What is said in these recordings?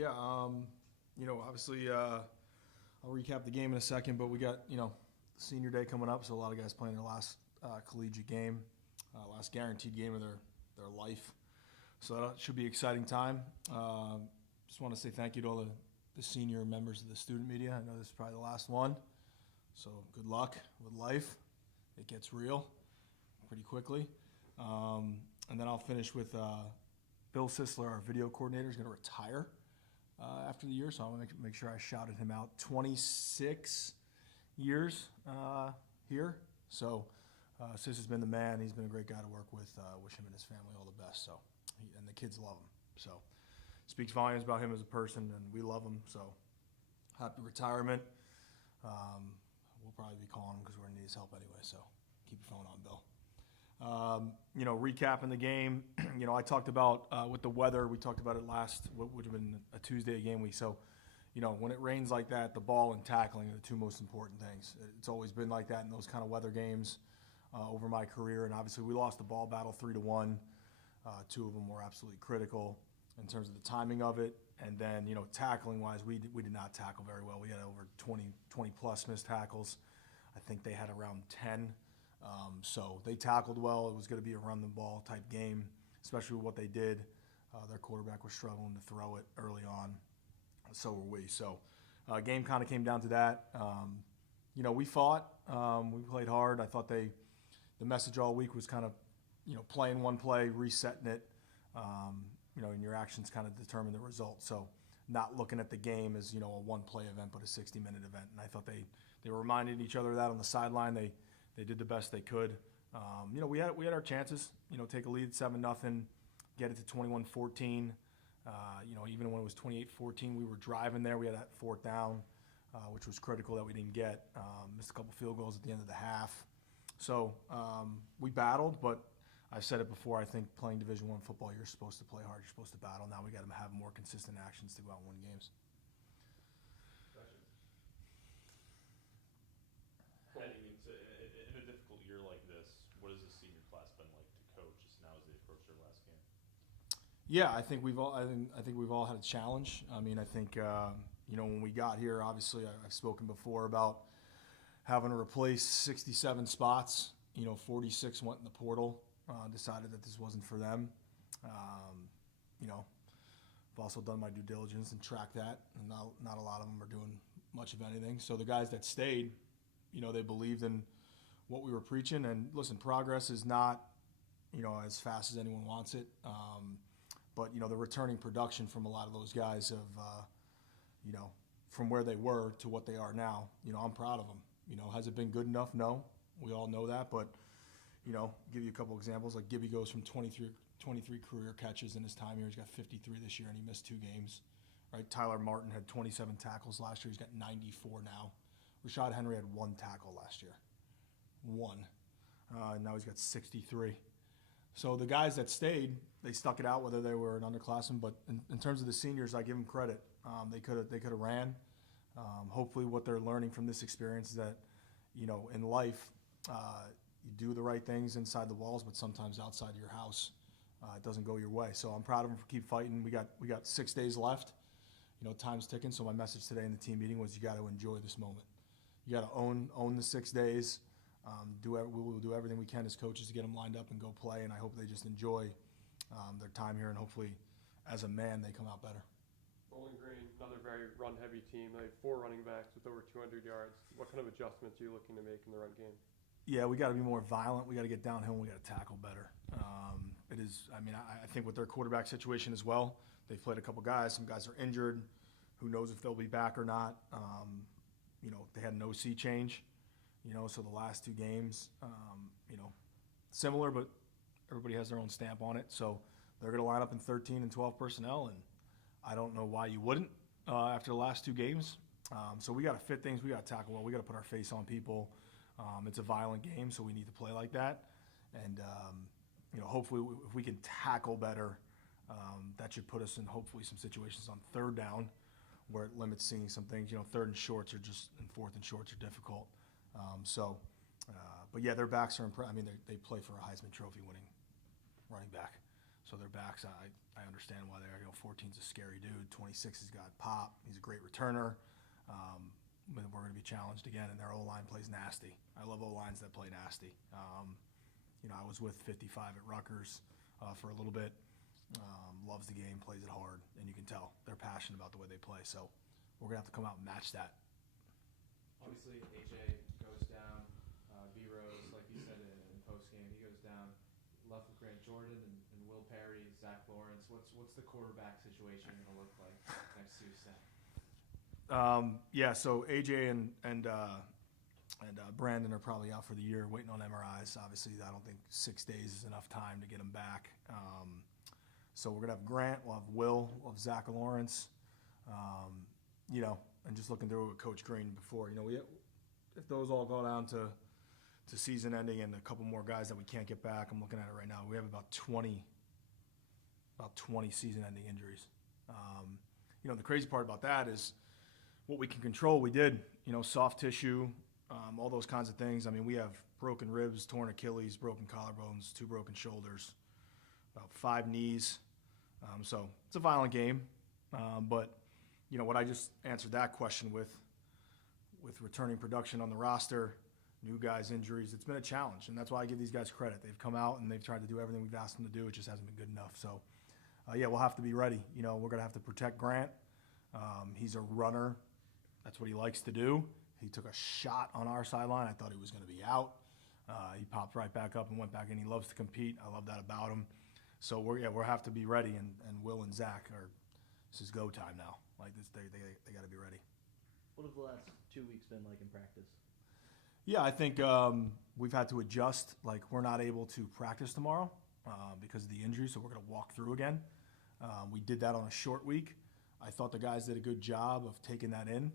Yeah, obviously, I'll recap the game in a second, but we got, senior day coming up, so a lot of guys playing their last collegiate game, last guaranteed game of their life. So that should be an exciting time. Just want to say thank you to all the senior members of the student media. I know this is probably the last one, so good luck with life. It gets real pretty quickly. And then I'll finish with Bill Sisler, our video coordinator, is going to retire after the year, so I want to make sure I shouted him out. 26 years here, so Sis has been the man. He's been a great guy to work with. Wish him and his family all the best. And the kids love him. So speaks volumes about him as a person, and we love him. So happy retirement. We'll probably be calling him because we're going to need his help anyway. So keep your phone on, Bill. Recapping the game, I talked about with the weather, we talked about it what would have been a Tuesday game week. So, when it rains like that, the ball and tackling are the two most important things. It's always been like that in those kind of weather games over my career. And obviously we lost the ball battle 3-1. Two of them were absolutely critical in terms of the timing of it. And then, tackling wise, we did not tackle very well. We had over 20 plus missed tackles. I think they had around 10. So they tackled well. It was going to be a run the ball type game, especially with what they did. Their quarterback was struggling to throw it early on. So were we. So game kind of came down to that. We fought. We played hard. I thought the message all week was kind of, playing one play, resetting it. And your actions kind of determine the result. So not looking at the game as, a one-play event, but a 60-minute event. And I thought they were reminding each other of that on the sideline. They did the best they could. We had our chances. Take a lead 7-0, get it to 21-14. Even when it was 28-14, we were driving there. We had that fourth down, which was critical that we didn't get. Missed a couple field goals at the end of the half. So we battled, but I've said it before. I think playing Division I football, you're supposed to play hard. You're supposed to battle. Now we got to have more consistent actions to go out and win games. Heading into in a difficult year like this, what has the senior class been like to coach now as they approach their last game? Yeah, I think we've all had a challenge. I think when we got here, obviously I've spoken before about having to replace 67 spots. 46 went in the portal. Decided that this wasn't for them. I've also done my due diligence and tracked that, and not a lot of them are doing much of anything. So the guys that stayed, they believed in what we were preaching. And listen, progress is not, as fast as anyone wants it. But the returning production from a lot of those guys have, from where they were to what they are now, I'm proud of them. Has it been good enough? No, we all know that. But, give you a couple examples. Like Gibby goes from 23 career catches in his time here. He's got 53 this year, and he missed 2 games. Right? Tyler Martin had 27 tackles last year. He's got 94 now. Rashad Henry had 1 tackle last year. 1. Now he's got 63. So the guys that stayed, they stuck it out, whether they were an underclassman. But in terms of the seniors, I give them credit. They could have ran. Hopefully what they're learning from this experience is that, in life, you do the right things inside the walls, but sometimes outside your house, it doesn't go your way. So I'm proud of them for keep fighting. We got 6 days left. Time's ticking. So my message today in the team meeting was you got to enjoy this moment. You got to own the 6 days. We will do everything we can as coaches to get them lined up and go play, and I hope they just enjoy their time here, and hopefully, as a man, they come out better. Bowling Green, another very run-heavy team. They have 4 running backs with over 200 yards. What kind of adjustments are you looking to make in the run game? Yeah, we got to be more violent. We got to get downhill, and we got to tackle better. I think with their quarterback situation as well, they've played a couple guys. Some guys are injured. Who knows if they'll be back or not? They had an OC change. So the last 2 games, similar, but everybody has their own stamp on it. So they're going to line up in 13 and 12 personnel, and I don't know why you wouldn't after the last 2 games. So we got to fit things. We got to tackle well. We got to put our face on people. It's a violent game, so we need to play like that. And, hopefully if we can tackle better, that should put us in hopefully some situations on 3rd down where it limits seeing some things. 3rd and shorts are just, and 4th and shorts are difficult. But yeah, their backs are they play for a Heisman Trophy winning running back. So their backs, I understand why they're, 14's a scary dude. 26 has got pop. He's a great returner. But we're going to be challenged again, and their O-line plays nasty. I love O-lines that play nasty. I was with 55 at Rutgers for a little bit. Loves the game, plays it hard, and you can tell they're passionate about the way they play. So we're going to have to come out and match that. Obviously, AJ goes down. B-Rose, like you said in post-game, he goes down. Left with Grant Jordan and Will Perry, Zach Lawrence. What's the quarterback situation going to look like next Tuesday? So AJ and Brandon are probably out for the year, waiting on MRIs. Obviously, I don't think 6 days is enough time to get them back. So we're gonna have Grant, we'll have Will, we'll have Zach Lawrence. And just looking through it with Coach Green before, if those all go down to season ending and a couple more guys that we can't get back, I'm looking at it right now. We have about 20 season ending injuries. The crazy part about that is what we can control, we did. Soft tissue, all those kinds of things. I mean, we have broken ribs, torn Achilles, broken collarbones, 2 broken shoulders, about 5 knees. So it's a violent game. But what I just answered that question with returning production on the roster, new guys' injuries, it's been a challenge. And that's why I give these guys credit. They've come out and they've tried to do everything we've asked them to do. It just hasn't been good enough. So, we'll have to be ready. We're going to have to protect Grant. He's a runner. That's what he likes to do. He took a shot on our sideline. I thought he was going to be out. He popped right back up and went back in. He loves to compete. I love that about him. So we'll have to be ready. And Will and Zach this is go time now. Like this, they got to be ready. What have the last 2 weeks been like in practice? Yeah, I think we've had to adjust. Like we're not able to practice tomorrow because of the injury, so we're going to walk through again. We did that on a short week. I thought the guys did a good job of taking that in.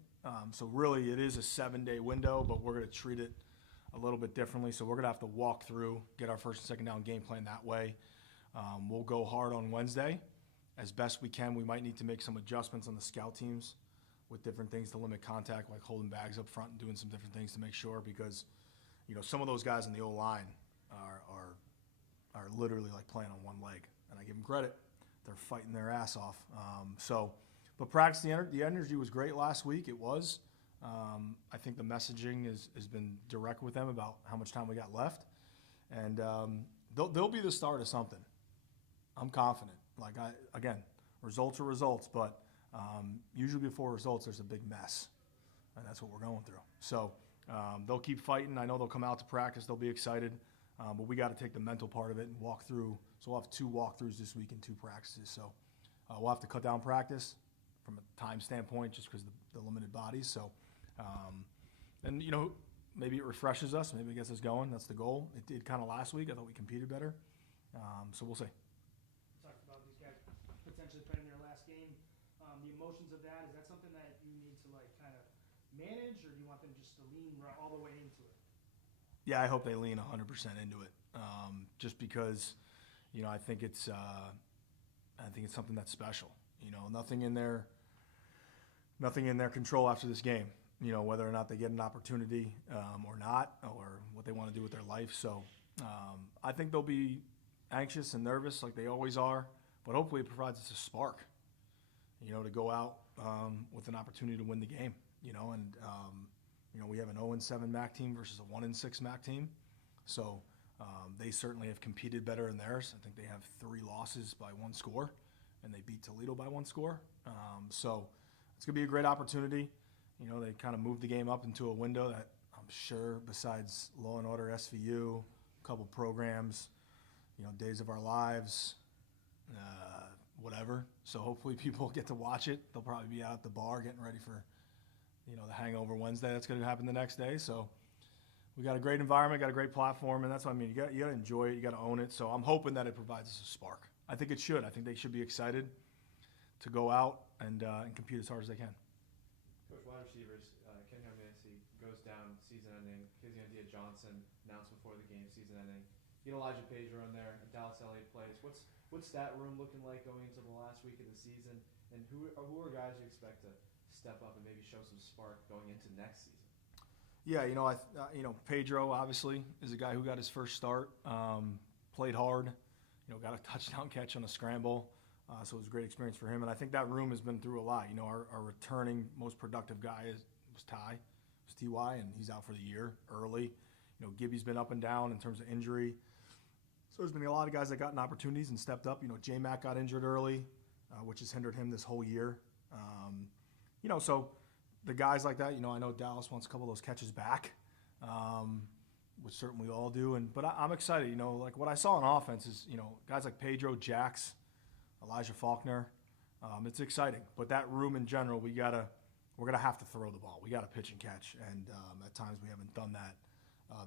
So really it is a 7-day window, but we're going to treat it a little bit differently. So we're going to have to walk through, get our first and second down game plan that way. We'll go hard on Wednesday as best we can. We might need to make some adjustments on the scout teams with different things to limit contact, like holding bags up front and doing some different things to make sure, because some of those guys in the O-line are literally like playing on one leg, and I give them credit. They're fighting their ass off. But practice, the energy was great last week. It was. I think the messaging has been direct with them about how much time we got left, and they'll be the start of something. I'm confident. Again, results are results, but usually before results, there's a big mess, and that's what we're going through. So they'll keep fighting. I know they'll come out to practice. They'll be excited, but we got to take the mental part of it and walk through. So we'll have 2 walkthroughs this week and 2 practices. So we'll have to cut down practice from a time standpoint just because of the limited bodies. So, and maybe it refreshes us. Maybe it gets us going. That's the goal. It did kind of last week. I thought we competed better. So we'll see. Talked about these guys potentially playing their last game. The emotions of that, is that something that you need to kind of manage, or do you want them just to lean all the way into it? Yeah, I hope they lean 100% into it. Just because, I think it's something that's special. Nothing in their control after this game. Whether or not they get an opportunity or not, or what they want to do with their life. So I think they'll be anxious and nervous like they always are, but hopefully it provides us a spark, to go out with an opportunity to win the game, and we have an 0-7 MAC team versus a 1-6 MAC team. So they certainly have competed better in theirs. I think they have 3 losses by 1 score, and they beat Toledo by 1 score. So it's going to be a great opportunity. They kind of moved the game up into a window that I'm sure, besides Law and Order SVU, a couple programs, Days of Our Lives, whatever. So hopefully people get to watch it. They'll probably be out at the bar getting ready for, the hangover Wednesday that's going to happen the next day. So we got a great environment, got a great platform, and that's what I mean. You got to enjoy it. You got to own it. So I'm hoping that it provides us a spark. I think it should. I think they should be excited to go out and compete as hard as they can. Coach, wide receivers, Kenyon Massey goes down, season ending. Kizzy Johnson announced before the game, season ending. Elijah Pedro in there, Dallas Elliott plays. What's that room looking like going into the last week of the season? And who are guys you expect to step up and maybe show some spark going into next season? Yeah, Pedro obviously is a guy who got his first start, played hard. got a touchdown catch on a scramble. So it was a great experience for him. And I think that room has been through a lot. Our returning most productive guy was Ty, and he's out for the year early. Gibby's been up and down in terms of injury. So there's been a lot of guys that gotten opportunities and stepped up. J-Mac got injured early, which has hindered him this whole year. So the guys like that, I know Dallas wants a couple of those catches back, which certainly we all do. But I'm excited. Like what I saw on offense is, guys like Pedro, Jax, Elijah Faulkner. It's exciting. But that room in general, we're gonna have to throw the ball. We got to pitch and catch, and at times we haven't done that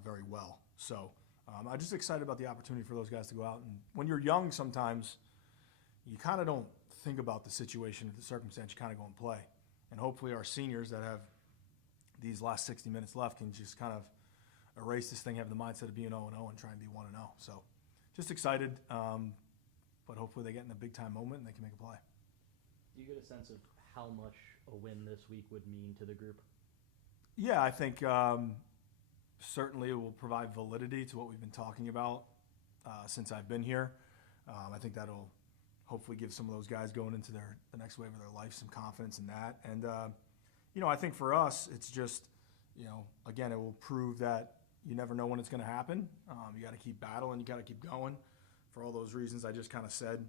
very well. So I'm just excited about the opportunity for those guys to go out. And when you're young, sometimes you kind of don't think about the situation, the circumstance. You kind of go and play. And hopefully our seniors that have these last 60 minutes left can just kind of erase this thing, have the mindset of being 0-0 and try and be 1-0. So just excited, but hopefully they get in a big-time moment and they can make a play. Do you get a sense of how much a win this week would mean to the group? Yeah, I think certainly it will provide validity to what we've been talking about since I've been here. I think that'll hopefully give some of those guys going into the next wave of their life some confidence in that. And, I think for us, it's just, again, it will prove that you never know when it's going to happen. You got to keep battling. You got to keep going for all those reasons I just kind of said,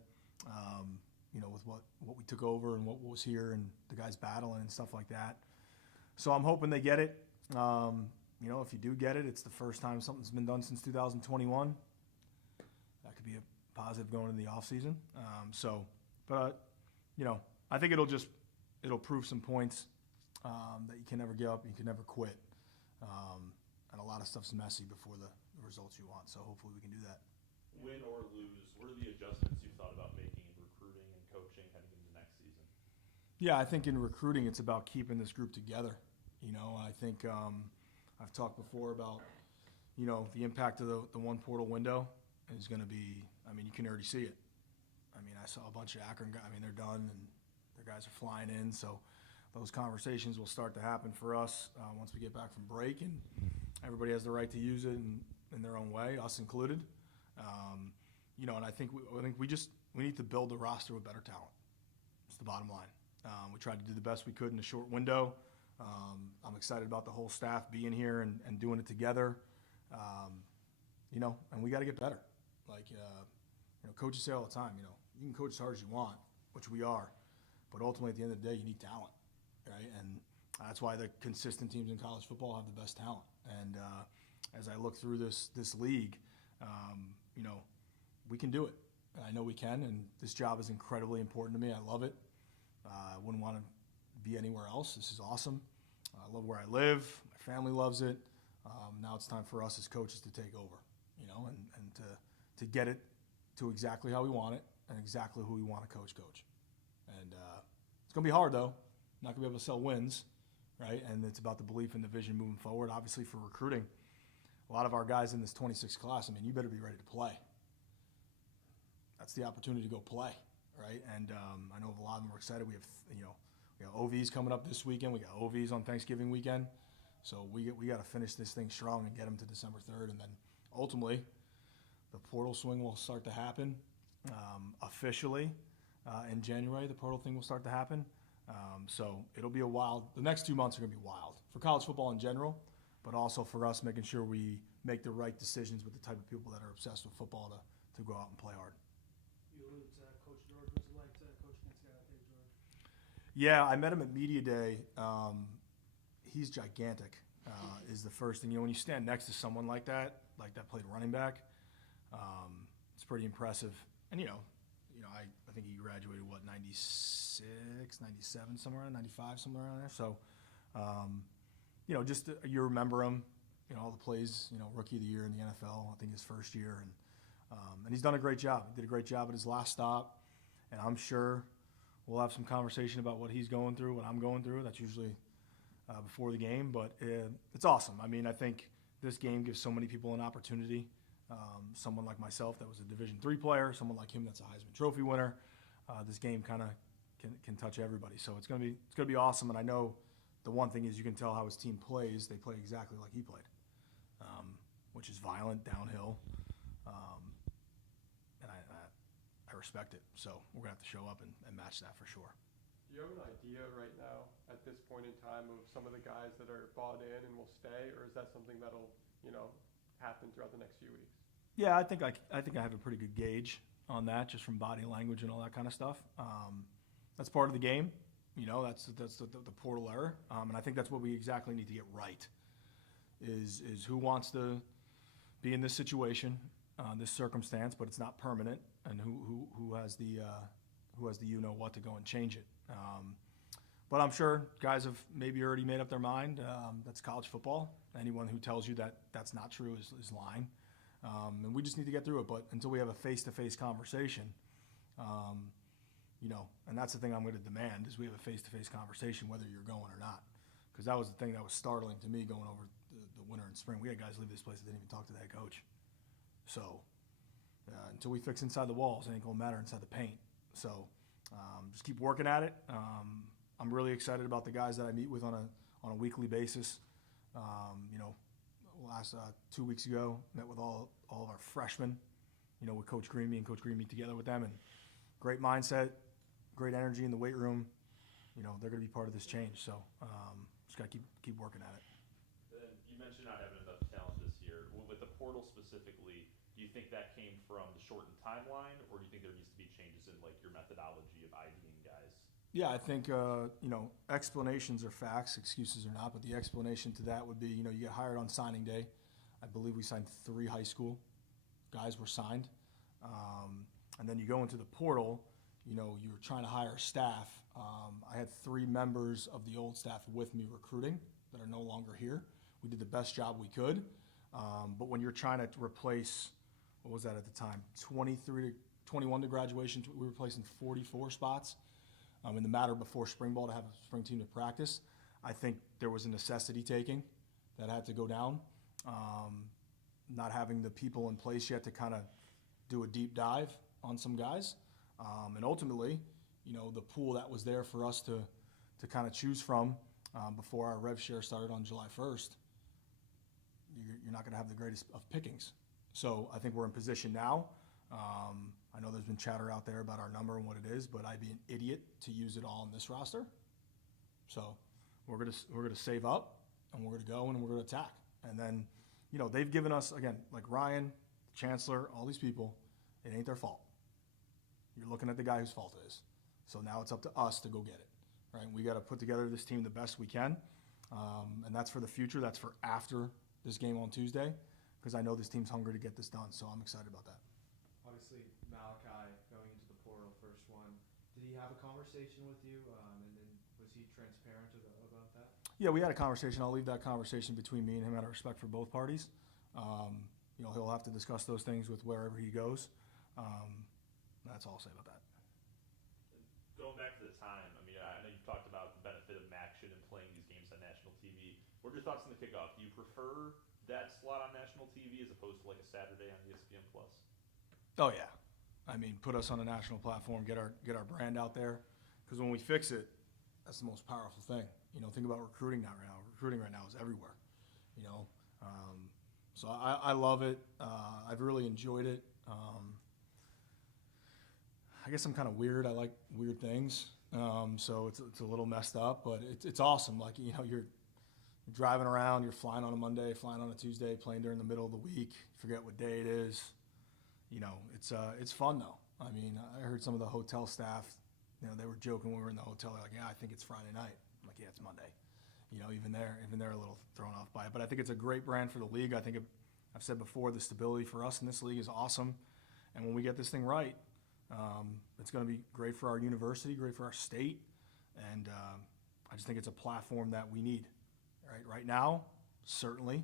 with what we took over and what was here and the guys battling and stuff like that. So I'm hoping they get it. If you do get it, it's the first time something's been done since 2021. That could be a positive going into the offseason. I think it'll prove some points that you can never give up, you can never quit. And a lot of stuff's messy before the results you want. So hopefully we can do that. Win or lose, what are the adjustments you've thought about making in recruiting and coaching heading into next season? Yeah, I think in recruiting it's about keeping this group together. I think I've talked before about, the impact of the one portal window is going to be, you can already see it. I saw a bunch of Akron guys, they're done and their guys are flying in. So those conversations will start to happen for us once we get back from break, and everybody has the right to use it in their own way, us included. And I think we need to build the roster with better talent. It's the bottom line. We tried to do the best we could in a short window. I'm excited about the whole staff being here and doing it together. And we got to get better. Coaches say all the time, you can coach as hard as you want, which we are, but ultimately at the end of the day, you need talent, right? And that's why the consistent teams in college football have the best talent. And as I look through this league, we can do it. And I know we can, and this job is incredibly important to me. I love it. I wouldn't want to be anywhere else. This is awesome. I love where I live. My family loves it. Now it's time for us as coaches to take over, and to get it to exactly how we want it and exactly who we want to coach. And it's going to be hard, though. Not going to be able to sell wins, right? And it's about the belief in the vision moving forward. Obviously, for recruiting, a lot of our guys in this 26 class, you better be ready to play. That's the opportunity to go play, right? And I know a lot of them are excited. We have OVs coming up this weekend. We got OVs on Thanksgiving weekend. So we got to finish this thing strong and get them to December 3rd. And then ultimately, the portal swing will start to happen officially in January. The portal thing will start to happen. So it'll be the next 2 months are going to be wild for college football in general, but also for us making sure we make the right decisions with the type of people that are obsessed with football to go out and play hard. You alluded to Coach George. What's it like to coach against a guy like George? Yeah, I met him at Media Day. He's gigantic, is the first thing. When you stand next to someone like that played running back, it's pretty impressive. And, I think he graduated, 96, 97, somewhere around 95, somewhere around there. So, you remember him, all the plays, rookie of the year in the NFL, I think his first year. And he's done a great job. He did a great job at his last stop. And I'm sure we'll have some conversation about what he's going through, what I'm going through. That's usually before the game. But it's awesome. I think this game gives so many people an opportunity. Someone like myself that was a Division III player, someone like him that's a Heisman Trophy winner. This game kind of can touch everybody. So it's gonna be awesome. And I know the one thing is you can tell how his team plays. They play exactly like he played, which is violent, downhill. And respect it. So we're gonna have to show up and match that for sure. Do you have an idea right now, at this point in time, of some of the guys that are bought in and will stay, or is that something that'll, happen throughout the next few weeks? Yeah, I think I have a pretty good gauge on that, just from body language and all that kind of stuff. That's part of the game. That's the portal error, and I think that's what we exactly need to get right. Is who wants to be in this situation, this circumstance, but it's not permanent, and who has the what to go and change it. But I'm sure guys have maybe already made up their mind. That's college football. Anyone who tells you that that's not true is lying. And we just need to get through it. But until we have a face-to-face conversation, and that's the thing I'm going to demand, is we have a face-to-face conversation whether you're going or not. Because that was the thing that was startling to me going over the winter and spring. We had guys leave this place that didn't even talk to the head coach. So until we fix inside the walls, it ain't going to matter inside the paint. So just keep working at it. I'm really excited about the guys that I meet with on a weekly basis. Last 2 weeks ago, met with all of our freshmen, with Coach Green, me and Coach Green meet together with them, and great mindset, great energy in the weight room. They're going to be part of this change. So just got to keep working at it. And you mentioned not having enough talent this year. With the portal specifically, do you think that came from the shortened timeline, or do you think there needs to be changes in your methodology of IDing guys? Yeah, I think, explanations are facts, excuses are not, but the explanation to that would be, you get hired on signing day. I believe we signed 3 high school guys were signed. And then you go into the portal, you're trying to hire staff. I had 3 members of the old staff with me recruiting that are no longer here. We did the best job we could. But when you're trying to replace, what was that at the time, 21 to graduation, we were replacing 44 spots. In the matter before spring ball to have a spring team to practice, I think there was a necessity taking that had to go down. Not having the people in place yet to kind of do a deep dive on some guys. And ultimately, the pool that was there for us to kind of choose from before our rev share started on July 1st, you're not going to have the greatest of pickings. So I think we're in position now. I know there's been chatter out there about our number and what it is, but I'd be an idiot to use it all in this roster. So we're gonna save up, and we're gonna go and we're gonna attack. And then, they've given us, again, like Ryan, Chancellor, all these people, it ain't their fault. You're looking at the guy whose fault it is. So now it's up to us to go get it, right? We got to put together this team the best we can, and that's for the future. That's for after this game on Tuesday, because I know this team's hungry to get this done. So I'm excited about that. Obviously, Malachi going into the portal, first one. Did he have a conversation with you? And then was he transparent about that? Yeah, we had a conversation. I'll leave that conversation between me and him out of respect for both parties. He'll have to discuss those things with wherever he goes. That's all I'll say about that. Going back to the time, I know you've talked about the benefit of action and playing these games on national TV. What are your thoughts on the kickoff? Do you prefer that slot on national TV as opposed to a Saturday on ESPN Plus? Oh yeah, put us on a national platform, get our brand out there, because when we fix it, that's the most powerful thing. Think about recruiting now. Recruiting right now is everywhere. So I love it. I've really enjoyed it. I guess I'm kind of weird. I like weird things. So it's a little messed up, but it's awesome. You're driving around, you're flying on a Monday, flying on a Tuesday, playing during the middle of the week. Forget what day it is. It's fun though. I heard some of the hotel staff, they were joking when we were in the hotel. They're like, yeah, I think it's Friday night. I'm like, yeah, it's Monday. Even they're a little thrown off by it. But I think it's a great brand for the league. I think I've said before, the stability for us in this league is awesome. And when we get this thing right, it's going to be great for our university, great for our state. And I just think it's a platform that we need. Right now, certainly,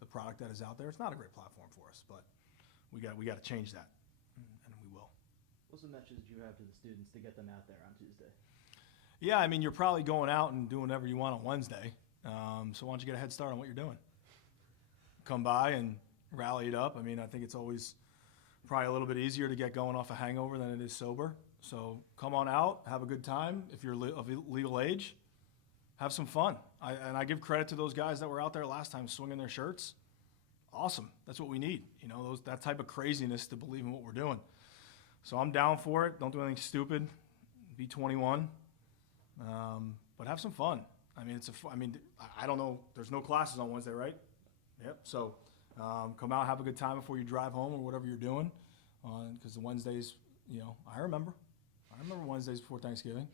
the product that is out there, it's not a great platform for us, but we got to change that, and we will. What's the message you have to the students to get them out there on Tuesday? Yeah, you're probably going out and doing whatever you want on Wednesday, so why don't you get a head start on what you're doing? Come by and rally it up. I think it's always probably a little bit easier to get going off a hangover than it is sober. So come on out, have a good time. If you're of legal age, have some fun. I give credit to those guys that were out there last time swinging their shirts. Awesome. That's what we need. That type of craziness to believe in what we're doing. So I'm down for it. Don't do anything stupid. Be 21. But have some fun. I mean, I don't know. There's no classes on Wednesday, right? Yep. So come out, have a good time before you drive home or whatever you're doing. Because the Wednesdays, I remember Wednesdays before Thanksgiving.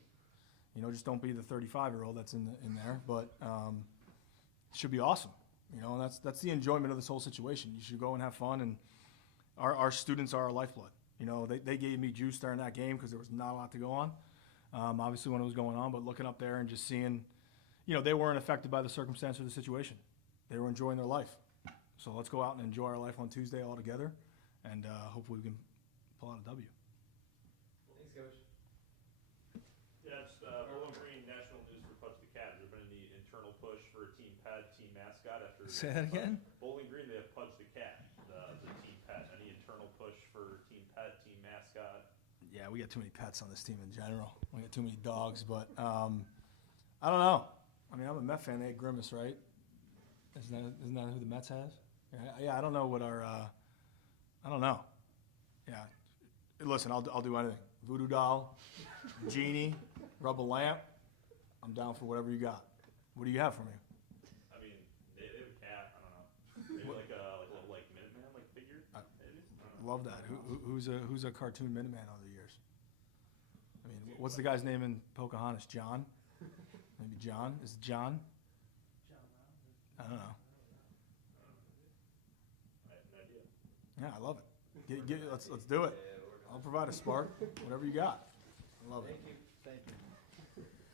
Just don't be the 35-year-old that's in there. But it should be awesome. That's the enjoyment of this whole situation. You should go and have fun. And our students are our lifeblood. They gave me juice during that game because there was not a lot to go on. Obviously when it was going on, but looking up there and just seeing, they weren't affected by the circumstance or the situation. They were enjoying their life. So let's go out and enjoy our life on Tuesday all together, and hopefully we can pull out a W. Thanks, Coach. Yeah, just Bowling Green national news for Punch the Cat. Has there been any internal push for team pet, team mascot after? Say that again? Bowling Green, they have Punch the Cat, the team pet. Any internal push for team pet, team mascot? Yeah, we got too many pets on this team in general. We got too many dogs, but I don't know. I mean, I'm a Met fan. They had Grimace, right? Isn't that who the Mets has? Yeah, I don't know what our. I don't know. Yeah, listen, I'll do anything. Voodoo doll, genie, rubber lamp. I'm down for whatever you got. What do you have for me? I mean, they have a cat. I don't know. Maybe like a little Minuteman figure. Maybe. I don't know. Love that. Who's a cartoon Minuteman over the years? I mean, what's the guy's name in Pocahontas? John? Maybe John? Is it John? I don't know. I have an idea. Yeah, I love it. Let's do it. I'll provide a spark. Whatever you got. I love it. Thank you.